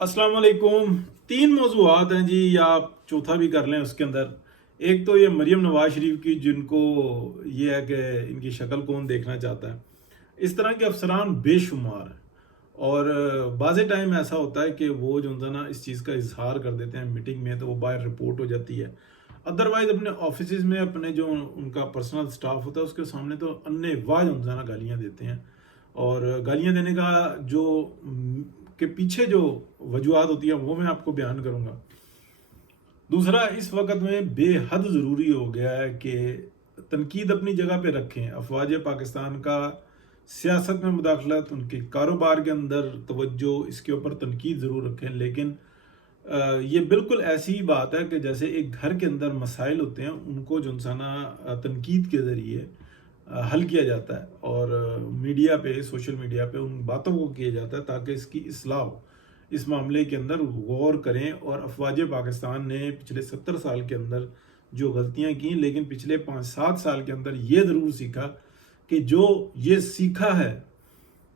अस्सलाम वालेकुम। तीन मौज़ूआत हैं जी, या आप चौथा भी कर लें उसके अंदर। एक तो ये मरीम नवाज शरीफ की, जिनको ये है कि इनकी शक्ल कौन देखना चाहता है। इस तरह के अफसरान बेशुमार हैं, और बाज़े टाइम ऐसा होता है कि वो जो है ना इस चीज़ का इजहार कर देते हैं मीटिंग में, तो वो बाहर रिपोर्ट हो जाती है। अदरवाइज अपने ऑफिस में अपने जो उनका पर्सनल स्टाफ होता है उसके सामने तो अन्य वाह जो है ना गालियाँ देते हैं। और गालियाँ देने का जो के पीछे जो वजूहत होती है वो मैं आपको बयान करूँगा। दूसरा, इस वक्त में बेहद ज़रूरी हो गया है कि तनकीद अपनी जगह पे रखें। अफवाज पाकिस्तान का सियासत में मुदाखलत, उनके कारोबार के अंदर तवज्जो, इसके ऊपर तनकीद ज़रूर रखें, लेकिन ये बिल्कुल ऐसी ही बात है कि जैसे एक घर के अंदर मसाइल होते हैं, उनको जो इंसाना तनकीद के ज़रिए हल किया जाता है, और मीडिया पे, सोशल मीडिया पे उन बातों को किया जाता है ताकि इसकी इस्लाह हो। इस मामले के अंदर गौर करें, और अफवाज पाकिस्तान ने पिछले 70 साल के अंदर जो गलतियां की, लेकिन पिछले 5-7 साल के अंदर ये ज़रूर सीखा कि जो ये सीखा है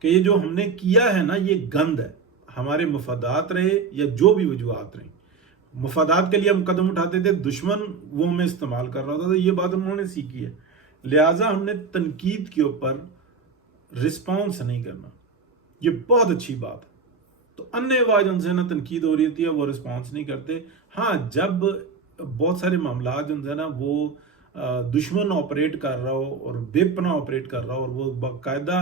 कि ये जो हमने किया है ना, ये गंद है। हमारे मफादात रहे या जो भी वजूहत रहे, मफादात के लिए हम कदम उठाते थे, दुश्मन वो हमें इस्तेमाल कर रहा था, तो ये बात उन्होंने सीखी है। लिहाजा हमने तनकीद के ऊपर रिस्पॉन्स नहीं करना, ये बहुत अच्छी बात है। तो अन्य आवाज उनसे ना तनकीद हो रही होती है, वो रिस्पॉन्स नहीं करते। हाँ, जब बहुत सारे मामला जो है ना वो दुश्मन ऑपरेट कर रहा हो और बेपना ऑपरेट कर रहा हो, और वो बाकायदा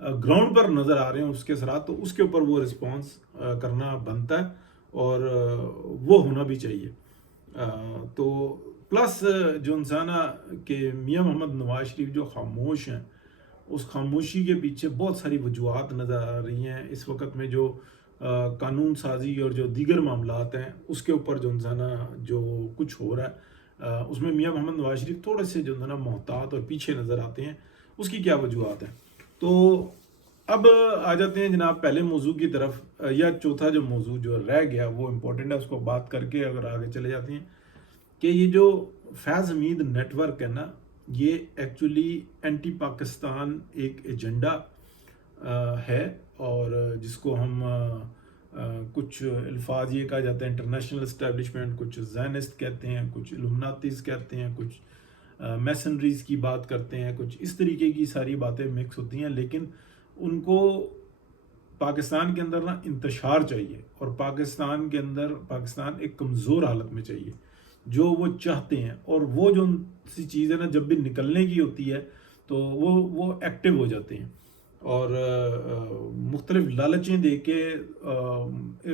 ग्राउंड पर नज़र आ रहे हैं उसके असरात, तो उसके ऊपर वो रिस्पॉन्स करना बनता है, और वो होना भी चाहिए। तो प्लस जो इंसान के मियाँ मोहम्मद नवाज शरीफ जो खामोश हैं, उस खामोशी के पीछे बहुत सारी वजूहत नज़र आ रही हैं इस वक्त में। जो कानून साजी और जो दीगर मामलात हैं उसके ऊपर जो है ना जो कुछ हो रहा है, उसमें मियाँ मोहम्मद नवाज शरीफ थोड़े से जो है ना मोहतात और पीछे नज़र आते हैं। उसकी क्या वजूहत हैं? तो अब आ जाते हैं जनाब पहले मौजू की तरफ, या चौथा जो मौजू जो रह गया वो इम्पोर्टेंट है, उसको बात करके अगर आगे चले जाते हैं कि ये जो फैज़ हमीद नेटवर्क है ना, ये एक्चुअली एंटी पाकिस्तान एक एजेंडा है, और जिसको हम कुछ अल्फाज ये कहा जाता है इंटरनेशनल इस्टेब्लिशमेंट, कुछ ज़ैनिस्ट कहते हैं, कुछ इल्यूमिनाटीज़ कहते हैं, कुछ मैसनरीज़ की बात करते हैं, कुछ इस तरीके की सारी बातें मिक्स होती हैं। लेकिन उनको पाकिस्तान के अंदर ना इंतशार चाहिए, और पाकिस्तान के अंदर पाकिस्तान एक कमज़ोर हालत में चाहिए, जो वो चाहते हैं। और वो जो सी चीज़ है ना, जब भी निकलने की होती है तो वो एक्टिव हो जाते हैं, और मुख्तलिफ लालचें दे के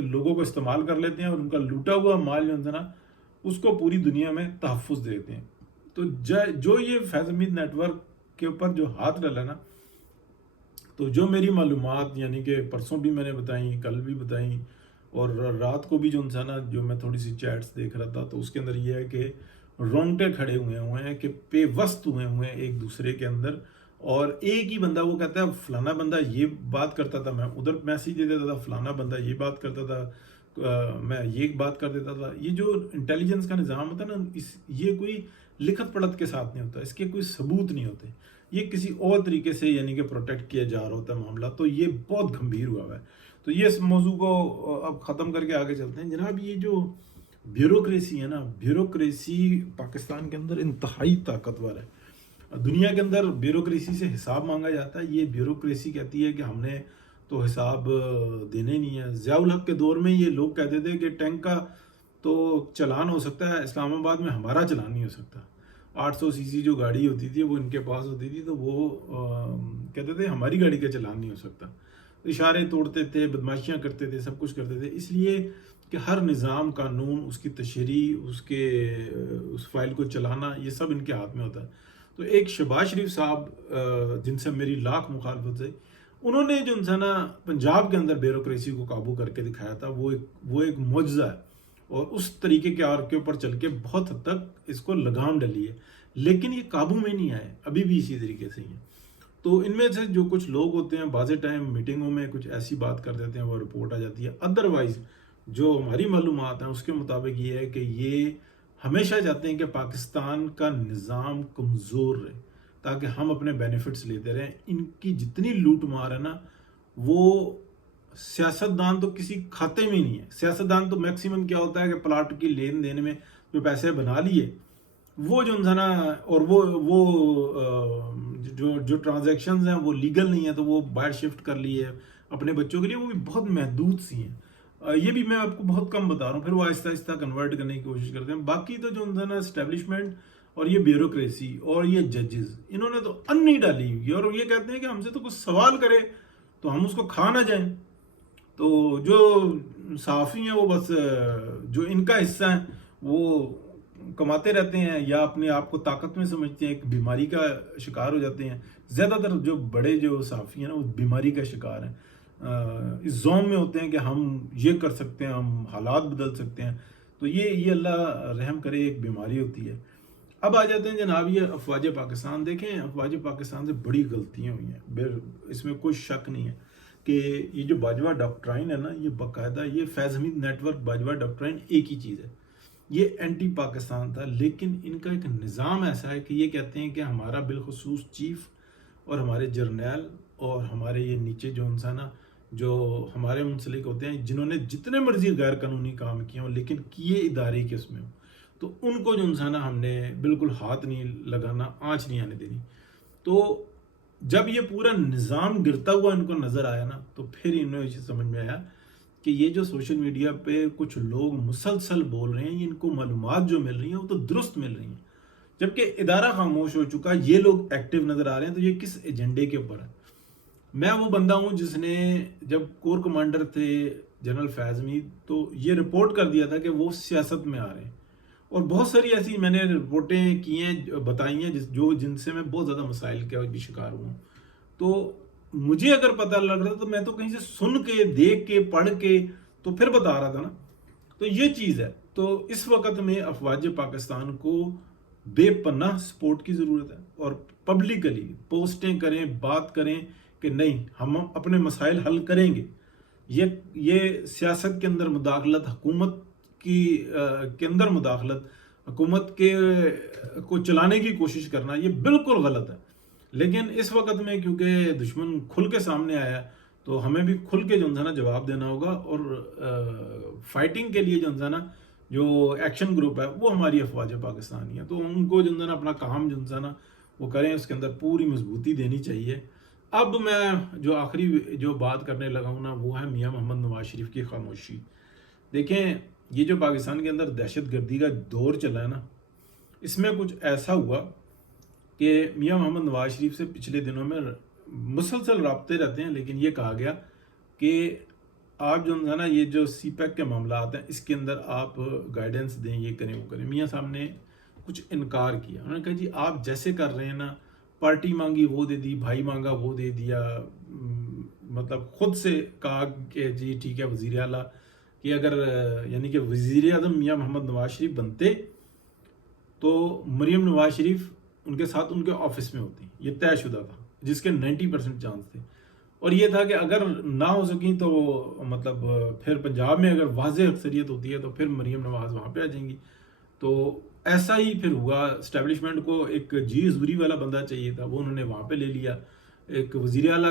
लोगों को इस्तेमाल कर लेते हैं, और उनका लूटा हुआ माल जो है ना उसको पूरी दुनिया में तहफ़्फ़ुज़ देते हैं। तो जो ये फैज़ हमीद नेटवर्क के ऊपर जो हाथ डाला ना, तो जो मेरी मालूमात, यानी कि परसों भी मैंने बताई, कल भी बताई, और रात को भी जो है ना जो मैं थोड़ी सी चैट्स देख रहा था, तो उसके अंदर ये है कि रोंगटे खड़े हुए हैं कि पेवस्त हुए हैं एक दूसरे के अंदर। और एक ही बंदा वो कहता है फलाना बंदा ये बात करता था, मैं उधर मैसेज दे देता था, फलाना बंदा ये बात करता था, मैं ये बात कर देता था। ये जो इंटेलिजेंस का निज़ाम होता है ना, ये कोई लिखत पढ़त के साथ नहीं होता, इसके कोई सबूत नहीं होते, ये किसी और तरीके से यानी कि प्रोटेक्ट किया जा रहा होता है मामला। तो ये बहुत गंभीर हुआ है। तो ये इस मौजू को अब ख़त्म करके आगे चलते हैं जनाब। ये जो ब्यूरोक्रेसी है ना, ब्यूरोक्रेसी पाकिस्तान के अंदर इंतहाई ताकतवर है। दुनिया के अंदर ब्यूरोक्रेसी से हिसाब मांगा जाता है, ये ब्यूरोक्रेसी कहती है कि हमने तो हिसाब देने ही नहीं है। ज़ियाउल हक के दौर में ये लोग कहते थे कि टैंक का तो चलान हो सकता है इस्लामाबाद में, हमारा चलान नहीं हो सकता। 800 सीसी जो गाड़ी होती थी वो इनके पास होती थी, तो वो कहते थे हमारी गाड़ी का चलान नहीं हो सकता। इशारे तोड़ते थे, बदमाशियाँ करते थे, सब कुछ करते थे, इसलिए कि हर निज़ाम, कानून, उसकी तशरीह, उसके उस फाइल को चलाना, ये सब इनके हाथ में होता है। तो एक शहबाज शरीफ साहब, जिनसे मेरी लाख मुखालफत है, उन्होंने जो है ना पंजाब के अंदर ब्यूरोक्रेसी को काबू करके दिखाया था, वो एक मुआजिज़ा है। और उस तरीके के ऊपर चल के बहुत हद तक इसको लगाम डली है, लेकिन ये काबू में नहीं आए, अभी भी इसी तरीके से ही है। तो इनमें से जो कुछ लोग होते हैं बाज़े टाइम मीटिंगों में कुछ ऐसी बात कर देते हैं, वो रिपोर्ट आ जाती है। अदरवाइज जो हमारी मालूमात हैं उसके मुताबिक ये है कि ये हमेशा चाहते हैं कि पाकिस्तान का निज़ाम कमज़ोर रहे, ताकि हम अपने बेनिफिट्स लेते रहें। इनकी जितनी लूट मार है ना, वो सियासतदान तो किसी खाते में ही नहीं है। सियासतदान तो मैक्सिमम क्या होता है कि प्लाट की लेन देन में जो पैसे बना लिए वो जो है ना, और वो जो जो ट्रांजैक्शंस हैं वो लीगल नहीं है, तो वो बाहर शिफ्ट कर लिए अपने बच्चों के लिए, वो भी बहुत महदूद सी हैं। ये भी मैं आपको बहुत कम बता रहा हूँ, फिर वो आहिस्ता आहिस्ता कन्वर्ट करने की कोशिश करते हैं। बाकी तो जो है ना इस्टेब्लिशमेंट और ये ब्यूरोक्रेसी और ये जजेस, इन्होंने तो अन्नी डाली हुई है, और ये कहते हैं कि हमसे तो कुछ सवाल करे तो हम उसको खा ना जाएं। तो जो सहाफ़ी हैं वो बस जो इनका हिस्सा है वो कमाते रहते हैं, या अपने आप को ताकत में समझते हैं, एक बीमारी का शिकार हो जाते हैं। ज़्यादातर जो बड़े जो सहाफ़ी हैं ना वो बीमारी का शिकार हैं, इस जोन में होते हैं कि हम ये कर सकते हैं, हम हालात बदल सकते हैं। तो ये अल्लाह रहम करे, एक बीमारी होती है। अब आ जाते हैं जनाब ये अफवाज पाकिस्तान। देखें, अफवाज पाकिस्तान से बड़ी गलतियाँ हुई हैं, इसमें कोई शक नहीं है कि ये जो बाजवा डॉक्ट्राइन है ना, ये बाकायदा ये फैज़ हमीद नेटवर्क बाजवा डॉक्ट्राइन एक ही चीज़ है। ये एंटी पाकिस्तान था, लेकिन इनका एक निज़ाम ऐसा है कि ये कहते हैं कि हमारा बिलखसूस चीफ और हमारे जर्नैल और हमारे ये नीचे जो इंसान ना जो हमारे मुंसलिक होते हैं, जिन्होंने जितने मर्जी गैर कानूनी काम किए हों लेकिन किए इदारे के उसमें हो, तो उनको जो इंसान ना हमने बिल्कुल हाथ नहीं लगाना, आँच नहीं आने देनी। तो जब ये पूरा निज़ाम गिरता हुआ इनको नज़र आया ना, तो फिर इन्हें ये समझ में आया कि ये जो सोशल मीडिया पे कुछ लोग मुसलसल बोल रहे हैं, ये इनको मालूमात जो मिल रही हैं वो तो दुरुस्त मिल रही हैं, जबकि इदारा खामोश हो चुका, ये लोग एक्टिव नज़र आ रहे हैं। तो ये किस एजेंडे के ऊपर है? मैं वो बंदा हूँ जिसने जब कोर कमांडर थे जनरल फैज़ मीर, तो ये रिपोर्ट कर दिया था कि वो सियासत में आ रहे हैं, और बहुत सारी ऐसी मैंने रिपोर्टें की हैं, बताई हैं जिनसे मैं बहुत ज़्यादा मसाइल का भी शिकार हुआ। तो मुझे अगर पता लग रहा था तो मैं तो कहीं से सुन के, देख के, पढ़ के तो फिर बता रहा था ना। तो ये चीज़ है। तो इस वक्त में अफवाज पाकिस्तान को बेपनाह सपोर्ट की ज़रूरत है, और पब्लिकली पोस्टें करें, बात करें कि नहीं, हम अपने मसाइल हल करेंगे। ये सियासत के अंदर मुदाखलत, हुकूमत की के अंदर मुदाखलत, हुकूमत के को चलाने की कोशिश करना, ये बिल्कुल गलत है। लेकिन इस वक्त में क्योंकि दुश्मन खुल के सामने आया, तो हमें भी खुल के जो है ना जवाब देना होगा, और फाइटिंग के लिए जो है ना जो एक्शन ग्रुप है वो हमारी अफवाज पाकिस्तानी है, तो उनको जो है ना अपना काम जो है ना वो करें, उसके अंदर पूरी मजबूती देनी चाहिए। अब मैं जो आखिरी जो बात करने लगा हूँ ना, वो है मियाँ मोहम्मद नवाज शरीफ की खामोशी। देखें, ये जो पाकिस्तान के अंदर दहशत गर्दी का दौर चला है ना, इसमें कुछ ऐसा हुआ कि मियाँ मोहम्मद नवाज शरीफ से पिछले दिनों में मुसलसल राब्ते रहते हैं, लेकिन ये कहा गया कि आप जो है ना ये जो सी पैक के मामला आते हैं इसके अंदर आप गाइडेंस दें, ये करें, वो करें। मियाँ साहब ने कुछ इनकार किया, उन्होंने कहा जी आप जैसे कर रहे हैं ना, पार्टी मांगी वो दे दी, भाई मांगा वो दे दिया, मतलब खुद से कहा कि जी ठीक है वज़ीर आला, कि अगर यानी कि वज़ीर आज़म मियाँ मोहम्मद नवाज शरीफ बनते तो मरीम नवाज शरीफ उनके साथ उनके ऑफिस में होती, ये तयशुदा था, जिसके 90% चांस थे। और ये था कि अगर ना हो सकी तो मतलब फिर पंजाब में अगर वाज़ेह अक्सरियत होती है तो फिर मरीम नवाज वहाँ पे आ जाएंगी। तो ऐसा ही फिर हुआ। इस्टेब्लिशमेंट को एक जी हजूरी वाला बंदा चाहिए था, वो उन्होंने वहाँ पे ले लिया। एक वज़ीर आला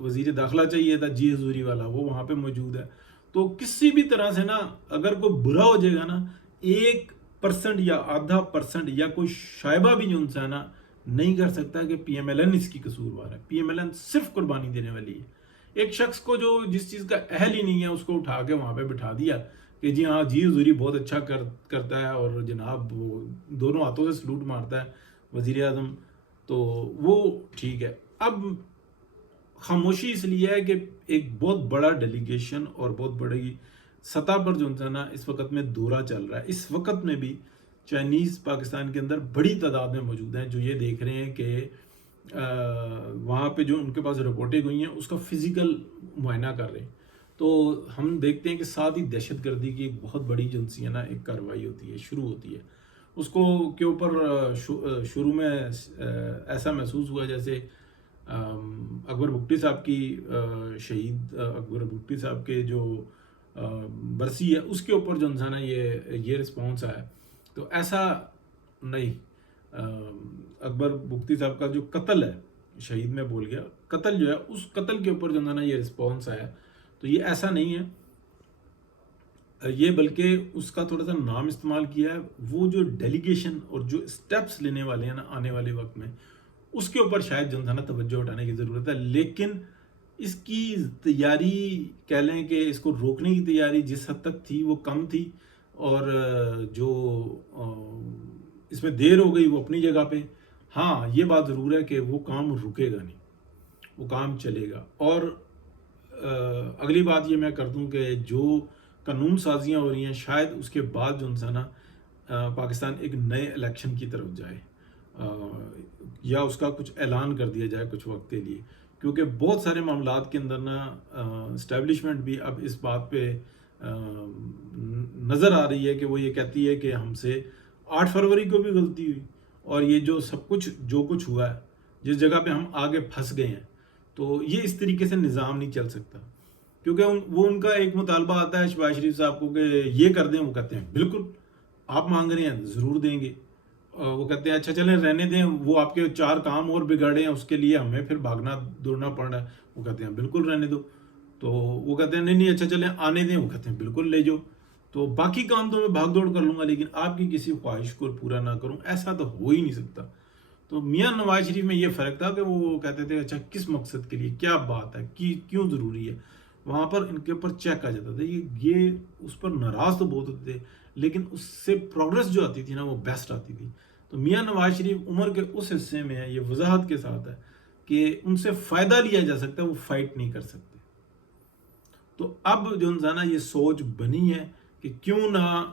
वज़ीर दाखिला चाहिए था जी हजूरी वाला, वो वहाँ पे मौजूद है। तो किसी भी तरह से ना अगर कोई बुरा हो जाएगा ना, 1% या आधा परसेंट या कोई शायबा भी जो इंसान ना नहीं कर सकता कि PMLN इसकी कसूरवार है। PMLN सिर्फ कुर्बानी देने वाली है। एक शख्स को जो जिस चीज़ का अहल ही नहीं है उसको उठा के वहाँ पे बिठा दिया कि जी हाँ जी हुजूरी बहुत अच्छा करता है, और जनाब वो दोनों हाथों से सलूट मारता है वज़ीर आज़म, तो वो ठीक है। अब खामोशी इसलिए है कि एक बहुत बड़ा डेलीगेशन और बहुत बड़ी सतह पर जो है ना इस वक्त में दौरा चल रहा है। इस वक्त में भी चाइनीज़ पाकिस्तान के अंदर बड़ी तादाद में मौजूद हैं, जो ये देख रहे हैं कि वहाँ पे जो उनके पास रिपोर्टें हुई हैं उसका फिज़िकल मुआयना कर रहे हैं। तो हम देखते हैं कि साथ ही दहशत गर्दी की एक बहुत बड़ी जो है ना एक कार्रवाई होती है, शुरू होती है। उसको के ऊपर शुरू में ऐसा महसूस हुआ जैसे अकबर बुगटी साहब की शहीद अकबर बुगटी साहब के जो बरसी है उसके ऊपर जो है ना ये रिस्पॉन्स आया। तो ऐसा नहीं, अकबर बुगटी साहब का जो कत्ल है, शहीद में बोल गया, कत्ल जो है उस कत्ल के ऊपर जो है ना ये रिस्पॉन्स आया। تو یہ ایسا نہیں ہے، یہ بلکہ اس کا تھوڑا سا نام استعمال کیا ہے، وہ جو ڈیلیگیشن اور جو اسٹیپس لینے والے ہیں نا آنے والے وقت میں، اس کے اوپر شاید جو ہے نا توجہ اٹھانے کی ضرورت ہے. لیکن اس کی تیاری کہہ لیں کہ اس کو روکنے کی تیاری جس حد تک تھی وہ کم تھی، اور جو اس میں دیر ہو گئی وہ اپنی جگہ پہ. ہاں یہ بات ضرور ہے کہ وہ کام رکے گا نہیں، وہ کام چلے گا. اور اگلی بات یہ میں کر دوں کہ جو قانون سازیاں ہو رہی ہیں شاید اس کے بعد جو ہے نا پاکستان ایک نئے الیکشن کی طرف جائے، یا اس کا کچھ اعلان کر دیا جائے کچھ وقت کے لیے، کیونکہ بہت سارے معاملات کے اندر نا اسٹیبلشمنٹ بھی اب اس بات پہ نظر آ رہی ہے کہ وہ یہ کہتی ہے کہ ہم سے 8 فروری کو بھی غلطی ہوئی، اور یہ جو سب کچھ جو کچھ ہوا ہے جس جگہ پہ ہم آگے پھنس گئے ہیں، تو یہ اس طریقے سے نظام نہیں چل سکتا. کیونکہ وہ ان کا ایک مطالبہ آتا ہے شہباز شریف صاحب کو کہ یہ کر دیں، وہ کہتے ہیں بالکل آپ مانگ رہے ہیں ضرور دیں گے. وہ کہتے ہیں اچھا چلیں رہنے دیں، وہ آپ کے 4 کام اور بگاڑے ہیں اس کے لیے ہمیں پھر بھاگنا دوڑنا پڑ رہا ہے. وہ کہتے ہیں بالکل رہنے دو. تو وہ کہتے ہیں نہیں اچھا چلیں آنے دیں، وہ کہتے ہیں بالکل لے جاؤ. تو باقی کام تو میں بھاگ دوڑ کر لوں گا لیکن آپ کی کسی خواہش کو پورا نہ کروں، ایسا تو ہو ہی نہیں سکتا. تو میاں نواز شریف میں یہ فرق تھا کہ وہ کہتے تھے اچھا کس مقصد کے لیے، کیا بات ہے، کیوں ضروری ہے. وہاں پر ان کے اوپر چیک آ جاتا تھا، یہ اس پر ناراض تو بہت ہوتے تھے لیکن اس سے پروگرس جو آتی تھی نا وہ بیسٹ آتی تھی. تو میاں نواز شریف عمر کے اس حصے میں ہے، یہ وضاحت کے ساتھ ہے کہ ان سے فائدہ لیا جا سکتا ہے، وہ فائٹ نہیں کر سکتے. تو اب جو ہے نا یہ سوچ بنی ہے کہ کیوں نہ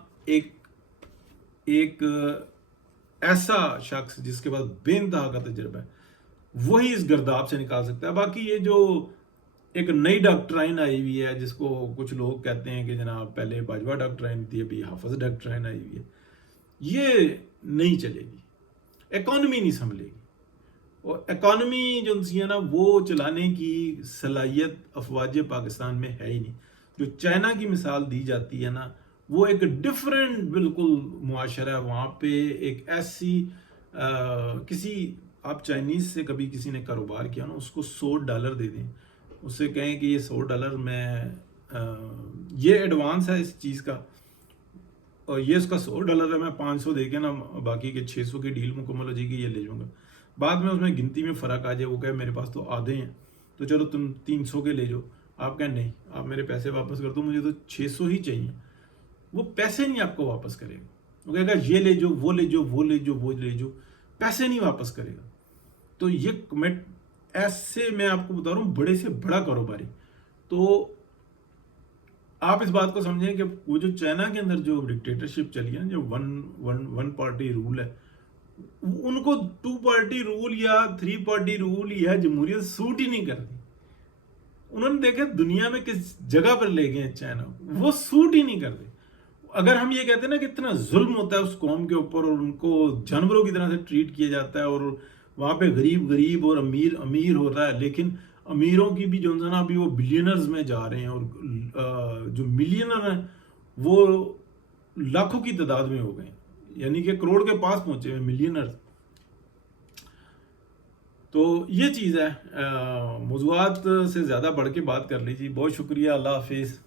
ایک ایسا شخص جس کے پاس بے انتہا کا تجربہ ہے وہی اس گرداب سے نکال سکتا ہے. باقی یہ جو ایک نئی ڈاکٹرائن آئی ہوئی ہے جس کو کچھ لوگ کہتے ہیں کہ جناب پہلے باجوہ ڈاکٹرائن تھی ابھی حافظ ڈاکٹرائن آئی ہوئی ہے، یہ نہیں چلے گی. اکانومی نہیں سنبھلے گی، اور اکانومی جو ہے نا وہ چلانے کی صلاحیت افواج پاکستان میں ہے ہی نہیں. جو چائنا کی مثال دی جاتی ہے نا وہ ایک ڈفرینٹ بالکل معاشرہ ہے وہاں پہ. ایک ایسی کسی آپ چائنیز سے کبھی کسی نے کاروبار کیا نا اس کو $100 دے دیں، اس سے کہیں کہ یہ $100 میں یہ ایڈوانس ہے اس چیز کا، اور یہ اس کا $100 ہے، میں 500 دے کے نا باقی کے 600 کی ڈیل مکمل ہو جائے گی، یہ لے جاؤں گا. بعد میں اس میں گنتی میں فرق آ جائے، وہ کہے میرے پاس تو آدھے ہیں تو چلو تم 300 کے لے جاؤ. آپ کہیں نہیں آپ میرے پیسے واپس کر دو، مجھے تو 600 ہی چاہیے. وہ پیسے نہیں آپ کو واپس کرے گا، وہ کہے گا یہ لے جاؤ وہ لے جاؤ وہ لے جاؤ وہ لے جاؤ، پیسے نہیں واپس کرے گا. تو یہ ایسے میں آپ کو بتا رہا ہوں بڑے سے بڑا کاروباری. تو آپ اس بات کو سمجھیں کہ وہ جو چائنا کے اندر جو ڈکٹیٹرشپ چلی ہے، جو ون پارٹی رول ہے، ان کو 2 پارٹی رول یا 3 پارٹی رول یا جمہوریت سوٹ ہی نہیں کرتی. انہوں نے دیکھا دنیا میں کس جگہ پر لے گئے چائنا، وہ سوٹ ہی نہیں کرتے. اگر ہم یہ کہتے ہیں نا کہ اتنا ظلم ہوتا ہے اس قوم کے اوپر اور ان کو جانوروں کی طرح سے ٹریٹ کیا جاتا ہے، اور وہاں پہ غریب غریب اور امیر امیر ہو رہا ہے، لیکن امیروں کی بھی جو ہے نا ابھی وہ بلینرز میں جا رہے ہیں، اور جو ملینر ہیں وہ لاکھوں کی تعداد میں ہو گئے ہیں، یعنی کہ کروڑ کے پاس پہنچے ہوئے ملینرز. تو یہ چیز ہے. موضوعات سے زیادہ بڑھ کے بات کر لیجیے. بہت شکریہ، اللہ حافظ.